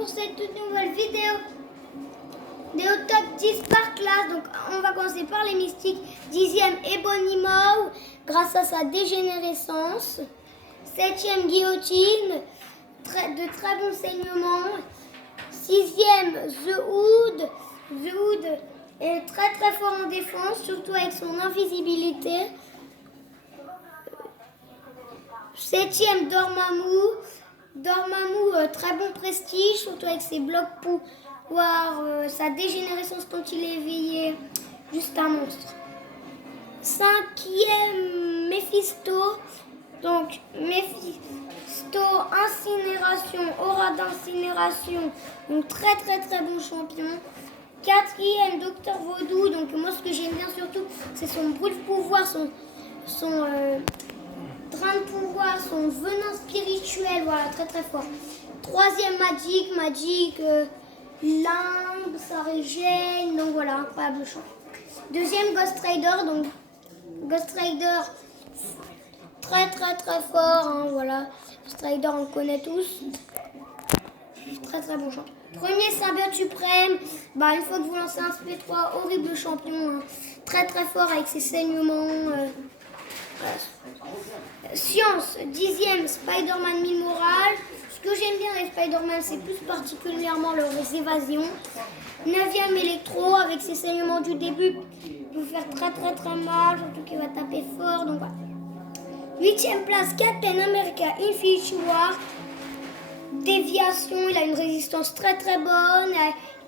pour cette toute nouvelle vidéo. Vidéo top 10 par classe. Donc on va commencer par les mystiques. 10e Ebony Maw grâce à sa dégénérescence. 7e Guillotine, de très bons saignements. 6e The Hood. The Hood est très très fort en défense, surtout avec son invisibilité. 7e Dormammu. Dormammu, très bon prestige, surtout avec ses blocs pouvoirs, sa dégénérescence quand il est éveillé, juste un monstre. 5e Mephisto. Donc Mephisto, incinération, aura d'incinération, donc très très très bon champion. 4e Docteur Vaudou. Donc moi ce que j'aime bien surtout c'est son brûle pouvoir, son train de pouvoir, son venin spirituel, voilà, très très fort. 3e Magic, limbe, ça régène, donc voilà, incroyable champ. 2e Ghost Rider, donc Ghost Rider, très très très fort, hein, voilà. Ghost Rider on le connaît tous. Très très bon champ. 1er Symbiote Suprême, une fois que vous lancez un SP3, horrible champion, hein, très très fort avec ses saignements. Science, 10e Spider-Man Mille Morale. Ce que j'aime bien avec Spider-Man, c'est plus particulièrement leurs évasions. 9e Electro, avec ses saignements du début, il peut faire très très très mal, surtout qu'il va taper fort. Donc voilà. 8e place, Captain America Infinity War. Déviation, il a une résistance très très bonne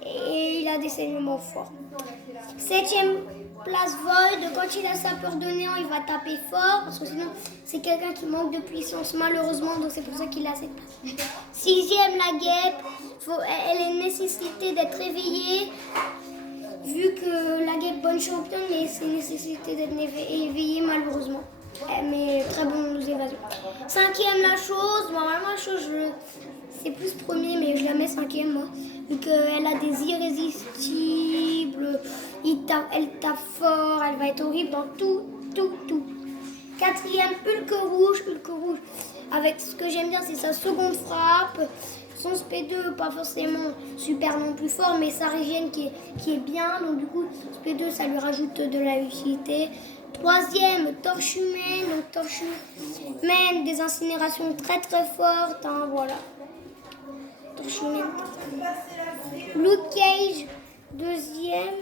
et il a des saignements forts. 7e place Void, quand il a sa peur de néant, il va taper fort, parce que sinon c'est quelqu'un qui manque de puissance malheureusement, donc c'est pour ça qu'il a cette place. 6e la guêpe, elle a une nécessité d'être réveillée, vu que la guêpe bonne championne, mais c'est une nécessité d'être éveillée malheureusement. Mais très bon aux évasions. 5e la chose, normalement la chose c'est plus premier, mais je la mets 5e moi, vu qu'elle a des irrésistibles, elle tape fort, elle va être horrible dans tout. 4e Hulk rouge, avec ce que j'aime bien c'est sa seconde frappe, son SP2 pas forcément super non plus fort, mais sa régène qui est bien, donc du coup SP2 ça lui rajoute de la utilité. 3e Torche Humaine, donc Torche Humaine, des incinérations très très fortes, hein, voilà. Torche Humaine. Luke Cage, 2e.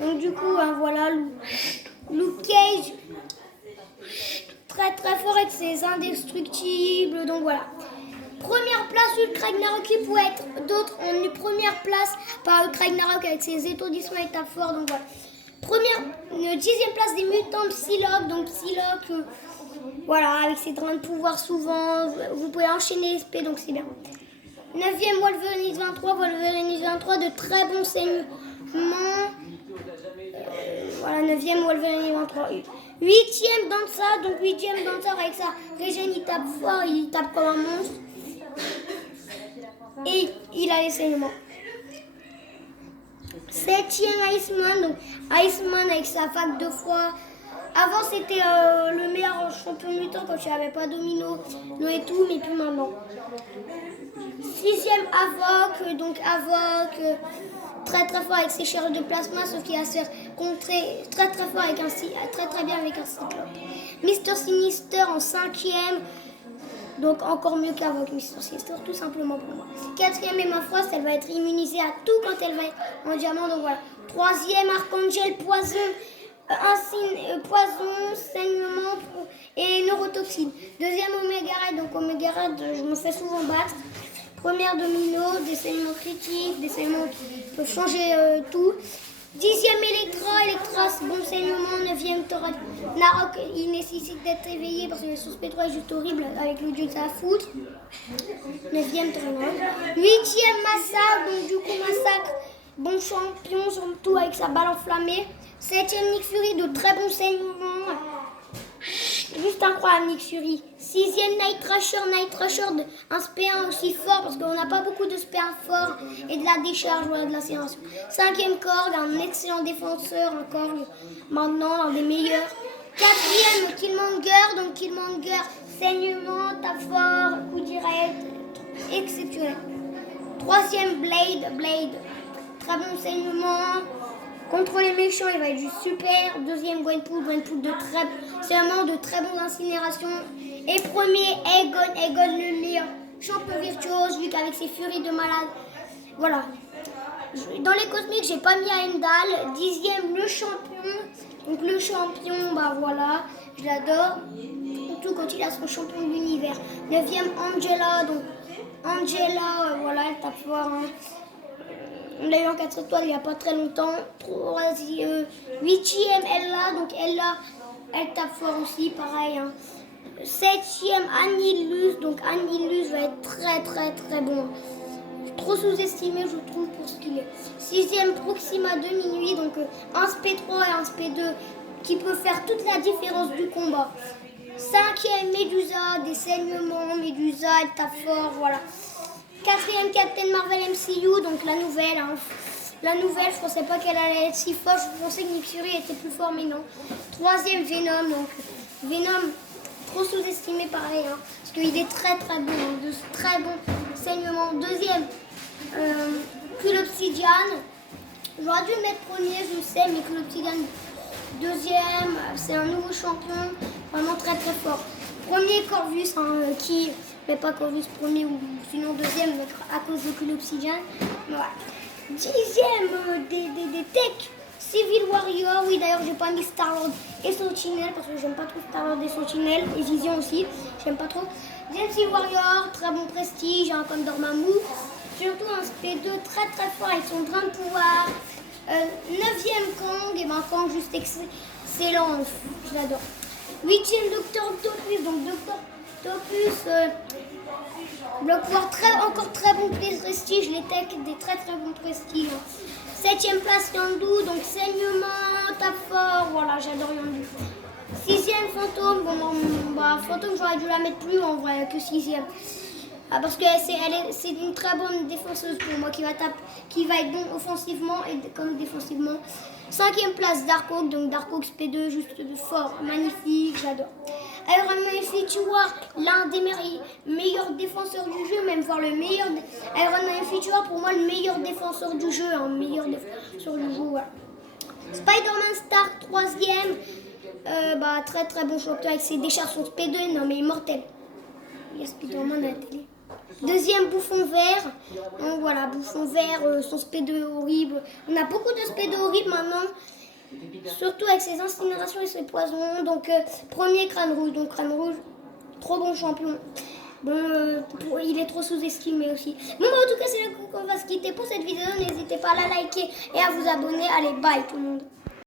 Donc du coup, hein, voilà, Luke Cage, très très fort avec ses indestructibles, donc voilà. Première place, Hulk Ragnarok, qui pourrait être d'autres en première place par Hulk Ragnarok avec ses étourdissements et tape fort, donc voilà. 10e place des mutants Psylocke, donc Psylocke, voilà, avec ses trains de pouvoir souvent, vous pouvez enchaîner les SP, donc c'est bien. 9e Wolverine 23, de très bons saignements. Voilà, 9e Wolverine 23. 8e Danza, donc 8e Danza avec sa régène, il tape fort, il tape comme un monstre. Et il a les saignements. 7e Iceman, donc Iceman avec sa fac de froid. Avant c'était le meilleur champion mutant quand il n'y avait pas Domino et tout, mais plus maintenant. 6e Havok, donc Havok, très très fort avec ses charges de plasma, sauf qu'il va se faire contrer très très fort avec très bien avec un cyclope. Mr Sinister en 5e. Donc encore mieux qu'avec Mr Sinister, tout simplement pour moi. 4e Emma Frost, elle va être immunisée à tout quand elle va être en diamant, donc voilà. 3e Archangel Poison, poison, saignement et neurotoxine. 2e Omega Red, donc Omega Red, je me fais souvent battre. Première Domino, des saignements critiques, des saignements qui peuvent changer tout. 10e Electra, bon saignement. 9e Narok, il nécessite d'être éveillé parce que le suspect 3 est juste horrible avec le dieu de sa foudre. 9e Narok. 8e Massacre, donc du coup Massacre, bon champion, surtout avec sa balle enflammée. 7e Nick Fury, de très bons saignements. Juste incroyable Nick Fury. 6e Night Thrasher, un SP1 aussi fort parce qu'on n'a pas beaucoup de SP1 forts et de la décharge, voilà, de l'accélération. 5e Korg, un excellent défenseur, un Korg maintenant, l'un des meilleurs. 4e Killmonger, donc Killmonger, saignement, tape fort, coup direct, exceptionnel. Troisième, Blade. Très bon saignement. Contre les méchants, il va être juste super. Deuxième, Gwenpool c'est vraiment de très bonnes incinérations. Et premier, Aegon le meilleur champion virtuose, vu qu'avec ses furies de malade. Voilà. Dans les cosmiques, j'ai pas mis Heimdall. Dixième, le champion. Donc le champion, bah voilà, je l'adore. Surtout quand il a son champion de l'univers. Neuvième, Angela. Donc Angela, voilà, elle tape fort. Hein. On l'a eu en 4 étoiles il n'y a pas très longtemps. Huitième, Ella. Donc Ella, elle tape fort aussi, pareil. Hein. Septième, Annihilus. Donc Annihilus va être très bon. Trop sous-estimé, je trouve, pour ce qu'il est. Sixième, Proxima de minuit. Donc un SP3 et un SP2 qui peut faire toute la différence du combat. Cinquième, Medusa, des saignements. Medusa, elle tape fort, voilà. Quatrième, Captain Marvel MCU, donc la nouvelle. Hein. La nouvelle, je pensais pas qu'elle allait être si forte. Je pensais que Nick Fury était plus fort, mais non. Troisième, Venom. Donc Venom, trop sous-estimé, pareil. Hein, parce qu'il est très bon. Hein, de très bons saignements. Deuxième, Culobsidian. J'aurais dû le mettre premier, je sais, mais Culobsidian. Deuxième, c'est un nouveau champion. Vraiment très fort. Premier, Corvus, hein, qui... mais pas Corvus premier ou sinon deuxième à cause de Culobsidian. Voilà. Dixième des techs, Civil Warrior. Oui, d'ailleurs, j'ai pas mis Star-Lord et Sentinelle parce que j'aime pas trop Star-Lord et Sentinelle. Et Vision aussi, j'aime pas trop. Dixième, Civil Warrior, très bon prestige, hein, comme Dormammu. Surtout un SP2 très fort avec son grain de pouvoir. Neuvième, Kang, et ben Kang juste excellent, je l'adore. Huitième, Docteur Octopus, donc Docteur Octopus, le pouvoir encore très bon prestige, les techs des très bons prestiges. Septième place, Yondu, donc saignement, tape fort, voilà, j'adore Yondu. Sixième, Fantôme, Fantôme j'aurais dû la mettre plus en vrai que sixième. Ah, parce que c'est une très bonne défenseuse pour moi qui va être bon offensivement et comme défensivement. Cinquième place, Darkhawk, donc Darkhawk SP2, juste fort, magnifique, j'adore. Iron Man Infinity War, l'un des meilleurs défenseurs du jeu, même voire le meilleur. Iron Man Infinity War, pour moi, le meilleur défenseur du jeu, meilleur défenseur du jeu, voilà. Spider-Man Stark, troisième, très bon champion avec ses décharges sur SP2, non mais immortel. Il y a Spider-Man à la télé. Deuxième, Bouffon Vert. Donc voilà, Bouffon Vert, son SP2 horrible. On a beaucoup de SP2 horribles maintenant. Surtout avec ses incinérations et ses poisons. Donc premier, Crâne Rouge. Donc Crâne Rouge, trop bon champion. Bon, il est trop sous-estimé aussi. Bon, en tout cas, c'est là qu'on va se quitter pour cette vidéo. N'hésitez pas à la liker et à vous abonner. Allez, bye tout le monde.